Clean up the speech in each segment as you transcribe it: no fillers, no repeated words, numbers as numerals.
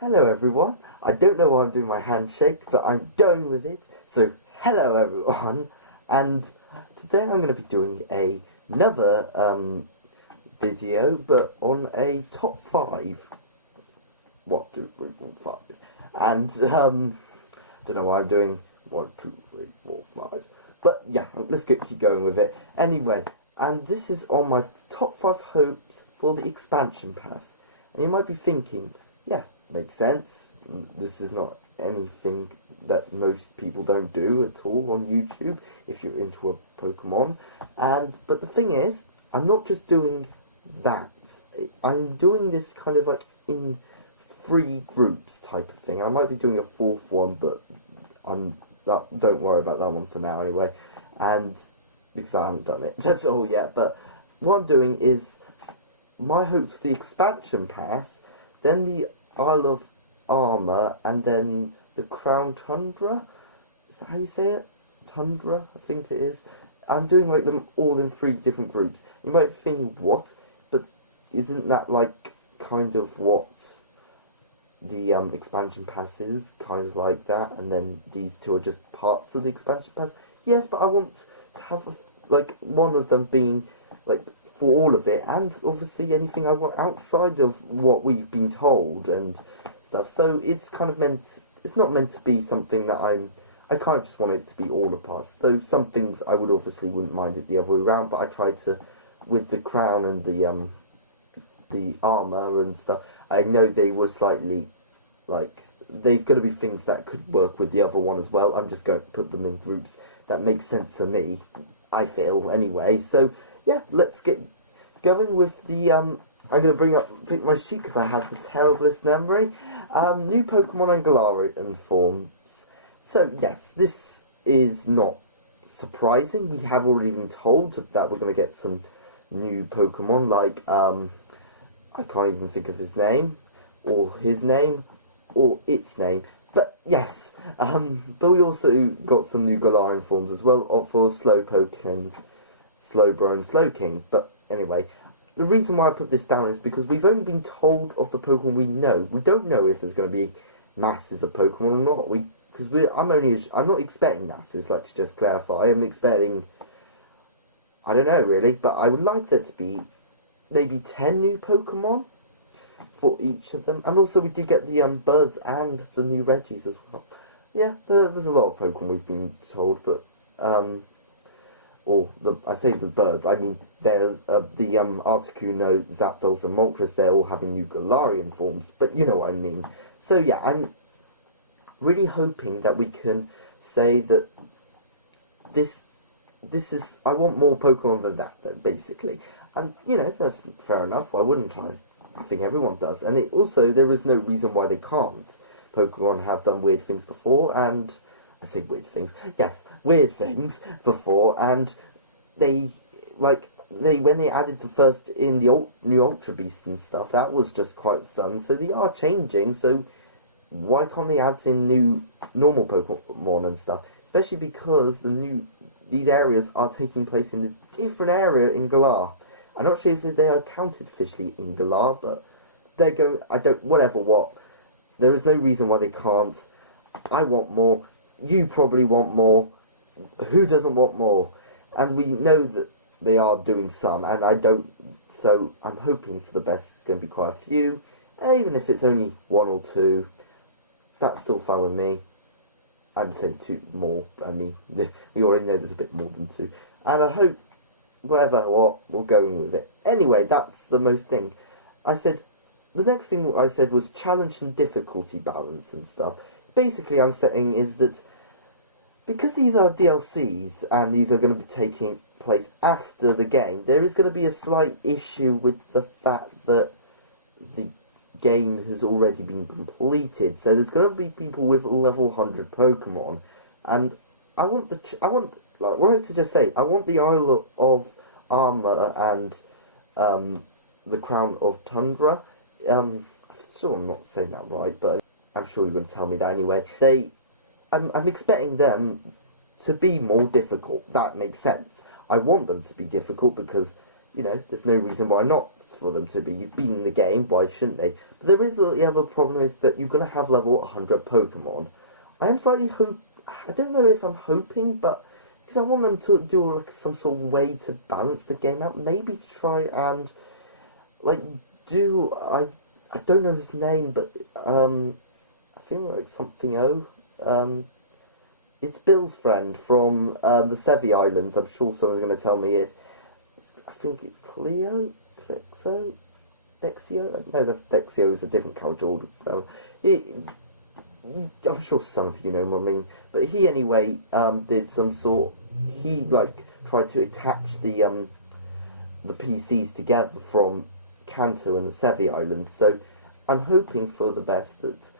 Hello everyone. I don't know why I'm doing my handshake, but I'm going with it. So, hello everyone. And today I'm going to be doing another video, but on a top 5. 1, 2, 3, 4, 5. And, don't know why I'm doing 1, 2, 3, 4, 5. But yeah, let's keep going with it. Anyway, and this is on my top 5 hopes for the expansion pass. And you might be thinking, yeah, makes sense. This is not anything that most people don't do at all on YouTube if you're into a Pokemon. But the thing is, I'm not just doing that. I'm doing this kind of like in 3 groups type of thing. I might be doing a 4th one, but don't worry about that one for now anyway. And because I haven't done it, that's all yet. But what I'm doing is my hopes for the expansion pass, then the Isle of Armor, and then the Crown Tundra. Is that how you say it? Tundra, I think it is. I'm doing like them all in 3 different groups. You might think, what? But isn't that like kind of what the expansion pass is? Kind of like that, and then these 2 are just parts of the expansion pass. Yes, but I want to have like one of them being like for all of it, and obviously anything I want outside of what we've been told and stuff. So it's kind of it's not meant to be something that I kind of just want it to be all the parts. Though some things I would obviously wouldn't mind it the other way around, but I tried to, with the crown and the armor and stuff, I know they were slightly, like, there's going to be things that could work with the other one as well. I'm just going to put them in groups that make sense to me, I feel, anyway. So, yeah, let's get going with the, I'm going to pick my sheet because I have the terriblest memory. New Pokemon and Galarian forms. So, yes, this is not surprising. We have already been told that we're going to get some new Pokemon, like, I can't even think of his name, or his name, or its name. But, yes, but we also got some new Galarian forms as well, for Slowpoke and Slowbro and Slowking. But anyway, the reason why I put this down is because we've only been told of the Pokemon we know. We don't know if there's going to be masses of Pokemon or not. I'm not expecting masses, let's just clarify. I'm expecting, I don't know really, but I would like there to be maybe 10 new Pokemon for each of them. And also we did get the birds and the new Reggies as well. Yeah, there's a lot of Pokemon we've been told, but I say the birds, I mean they're the Articuno, Zapdos and Moltres, they're all having new Galarian forms, but you know what I mean. So yeah, I'm really hoping that we can say that this is, I want more Pokemon than that, basically. And, you know, that's fair enough, why wouldn't I? I think everyone does. And also, there is no reason why they can't. Pokemon have done weird things before, and I say weird things. Yes, weird things before, and when they added the first in the new Ultra Beast and stuff, that was just quite stunning. So they are changing, so why can't they add in new normal Pokemon and stuff? Especially because these areas are taking place in a different area in Galar. I'm not sure if they are counted officially in Galar, but they're going, what. There is no reason why they can't. I want more. You probably want more. Who doesn't want more? And we know that they are doing some, and I don't, so I'm hoping for the best. It's going to be quite a few. Even if it's only 1 or 2, that's still fine with me. I'd say 2 more. I mean, we already know there's a bit more than 2. And I hope, we're going with it. Anyway, that's the most thing. The next thing I said was challenge and difficulty balance and stuff. Basically, I'm saying is that because these are DLCs and these are going to be taking place after the game, there is going to be a slight issue with the fact that the game has already been completed. So there's going to be people with level 100 Pokemon, and I want to just say, I want the Isle of Armor and the Crown of Tundra. I'm sure I'm not saying that right, but I'm sure you're going to tell me that anyway. I'm expecting them to be more difficult. That makes sense. I want them to be difficult because, you know, there's no reason why not for them to be. You've beaten the game, why shouldn't they? But there is the other problem is that you're going to have level 100 Pokemon. I am slightly I don't know if I'm hoping, but because I want them to do like some sort of way to balance the game out, maybe to try and like do I don't know his name, but I feel like something it's Bill's friend from the Sevi Islands. I'm sure someone's going to tell me it. I think it's Dexio? No, that's Dexio is a different character. I'm sure some of you know what I mean. But he anyway did some sort. He like tried to attach the PCs together from Kanto and the Sevi Islands. So I'm hoping for the best that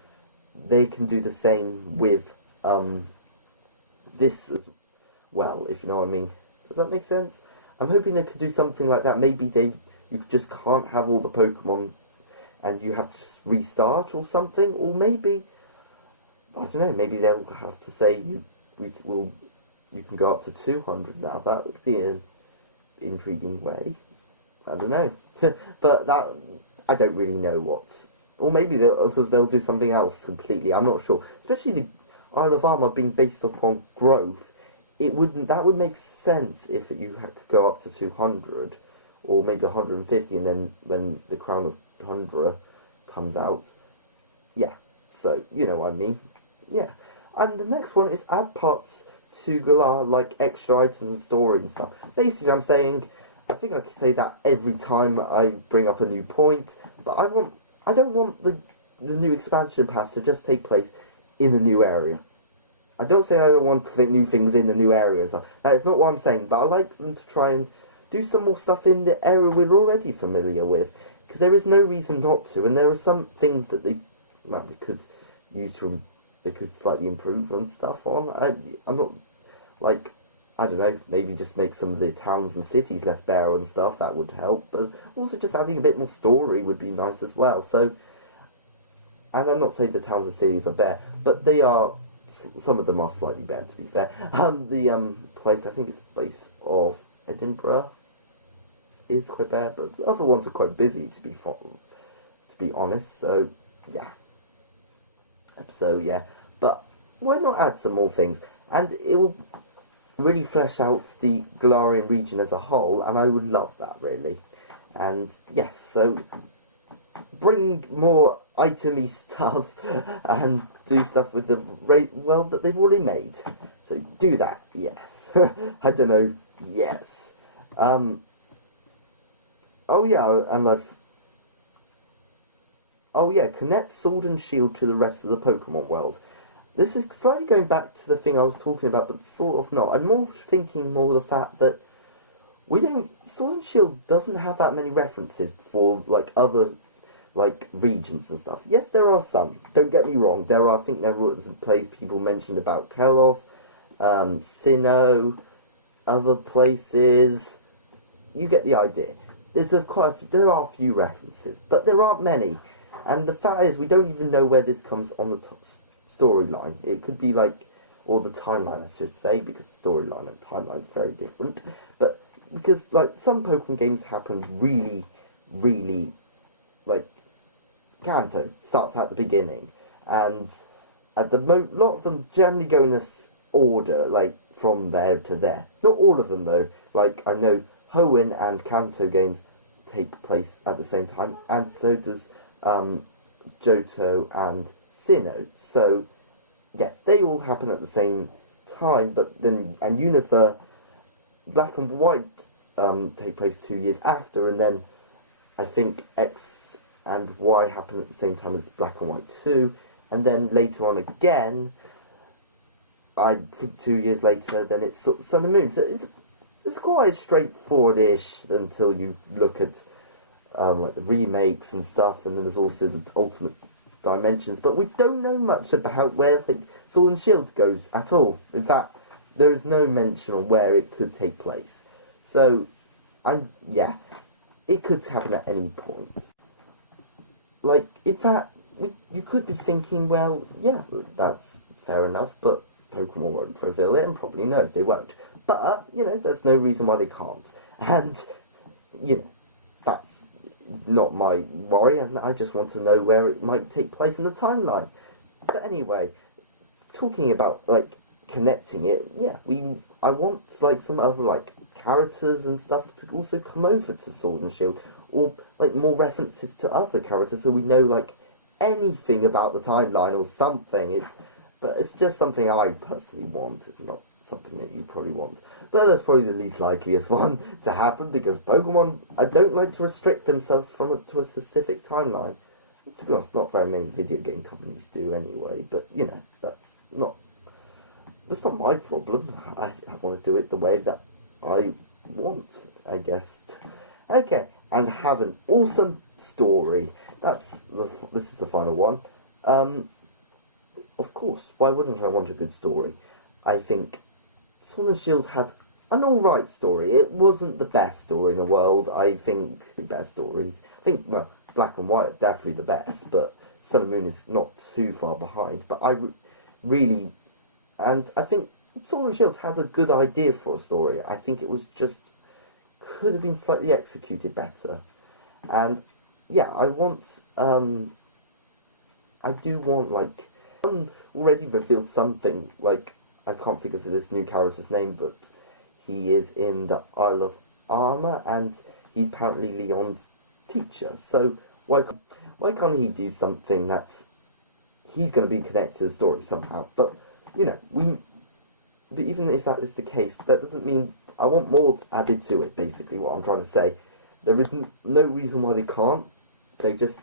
they can do the same with this as well, if you know what I mean. Does that make sense? I'm hoping they could do something like that. Maybe you just can't have all the Pokemon and you have to just restart or something, or maybe I don't know. Maybe they'll have to say you can go up to 200 now. That would be an intriguing way. I don't know, but that I don't really know what. Or maybe they'll do something else completely. I'm not sure. Especially the Isle of Armor being based upon growth. That would make sense if you could go up to 200, or maybe 150, and then when the Crown of Tundra comes out, yeah. So you know what I mean, yeah. And the next one is add parts to Galar, like extra items and story and stuff. Basically, I'm saying, I think I can say that every time I bring up a new point, but I don't want the new expansion pass to just take place in the new area. I don't say I don't want to think new things in the new areas. That is not what I'm saying, but I like them to try and do some more stuff in the area we're already familiar with, because there is no reason not to, and there are some things that they could use they could slightly improve and stuff on. I'm not, like, I don't know, maybe just make some of the towns and cities less bare and stuff, that would help, but also just adding a bit more story would be nice as well. So, and I'm not saying the towns and cities are bare, but they are, some of them are slightly bare, to be fair. The place, I think it's the place of Edinburgh, is quite bare, but the other ones are quite busy, to be honest, so, yeah. But why not add some more things? And it will really flesh out the Galarian region as a whole, and I would love that, really. And, yes, so bring more itemy stuff and do stuff with the world that they've already made. So do that, yes. I don't know, yes. Connect Sword and Shield to the rest of the Pokemon world. This is slightly going back to the thing I was talking about, but sort of not. I'm more thinking more the fact that Sword and Shield doesn't have that many references for, like, other, like, regions and stuff. Yes, there are some. Don't get me wrong. I think there were people mentioned about Kalos, Sinnoh, other places. You get the idea. There are a few references, but there aren't many. And the fact is, we don't even know where this comes on the storyline. It could be like, or the timeline, I should say, because storyline and timeline is very different. But because like some Pokemon games happen really, really, like Kanto starts at the beginning, and at the lot of them generally go in this order, like from there to there. Not all of them though. Like I know Hoenn and Kanto games take place at the same time, and so does Johto and Sinnoh. So yeah, they all happen at the same time, but then and Unither, Black and White take place 2 years after, and then I think X and Y happen at the same time as Black and White 2, and then later on again, I think 2 years later, then it's Sun and Moon. So it's quite straightforward-ish until you look at like the remakes and stuff, and then there's also the Ultimate Dimensions, but we don't know much about where the Sword and Shield goes at all. In fact, there is no mention on where it could take place. So, it could happen at any point. Like, in fact, you could be thinking, well, yeah, that's fair enough, but Pokemon won't fulfill it, and probably no, they won't. But, there's no reason why they can't. And, not my worry, and I just want to know where it might take place in the timeline. But anyway, talking about, like, connecting it, yeah, I want, like, some other, like, characters and stuff to also come over to Sword and Shield, or, like, more references to other characters so we know, like, anything about the timeline or something. But it's just something I personally want. It's not something that you probably want. But that's probably the least likeliest one to happen, because Pokemon don't like to restrict themselves to a specific timeline. To be honest, not very many video game companies do anyway, but, you know, that's not my problem. I want to do it the way that I want, I guess. Okay, and have an awesome story. This is the final one. Of course, why wouldn't I want a good story? I think Sword and Shield had an alright story. It wasn't the best story in the world. I think the best stories. I think, well, Black and White are definitely the best, but Sun and Moon is not too far behind. But I think Sword and Shield has a good idea for a story. I think it was just could have been slightly executed better. And yeah, I do want, like, already revealed something, like, I can't think of this new character's name, but he is in the Isle of Armor, and he's apparently Leon's teacher, so why can't he do something that he's going to be connected to the story somehow? But, you know, but even if that is the case, that doesn't mean I want more added to it, basically, what I'm trying to say. There isn't no reason why they can't. I just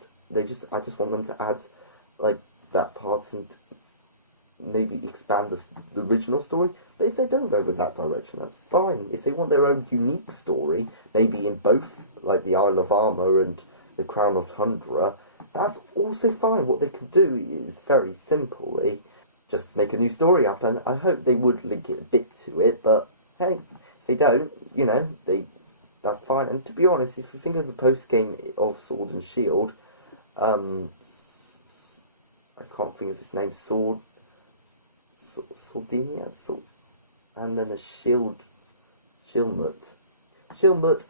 want them to add, like, that part and maybe expand the original story. But if they don't go with that direction, that's fine. If they want their own unique story, maybe in both, like, the Isle of Armor and the Crown of Tundra, that's also fine. What they can do is very simply just make a new story up, and I hope they would link it a bit to it, but hey, if they don't, you know, that's fine. And to be honest, if you think of the post-game of Sword and Shield, I can't think of his name, Swordinia, and then a Shilmut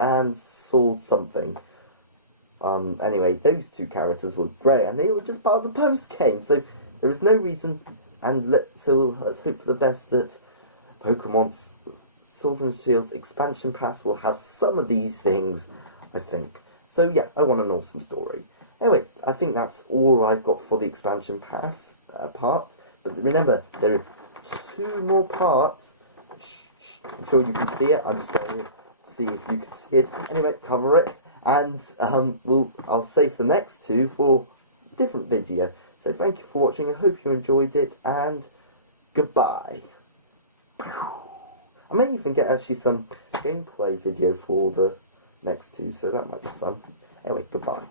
and Sword something. Anyway, those two characters were great, and they were just part of the post-game, so there is no reason, and let's hope for the best that Pokemon's Sword and Shield's expansion pass will have some of these things, I think. So yeah, I want an awesome story. Anyway, I think that's all I've got for the expansion pass part. But remember, there are 2 more parts. I'm sure you can see it. I'm just going to see if you can see it. Anyway, cover it. And I'll save the next 2 for a different video. So thank you for watching. I hope you enjoyed it. And goodbye. I may even get actually some gameplay video for the next 2. So that might be fun. Anyway, goodbye.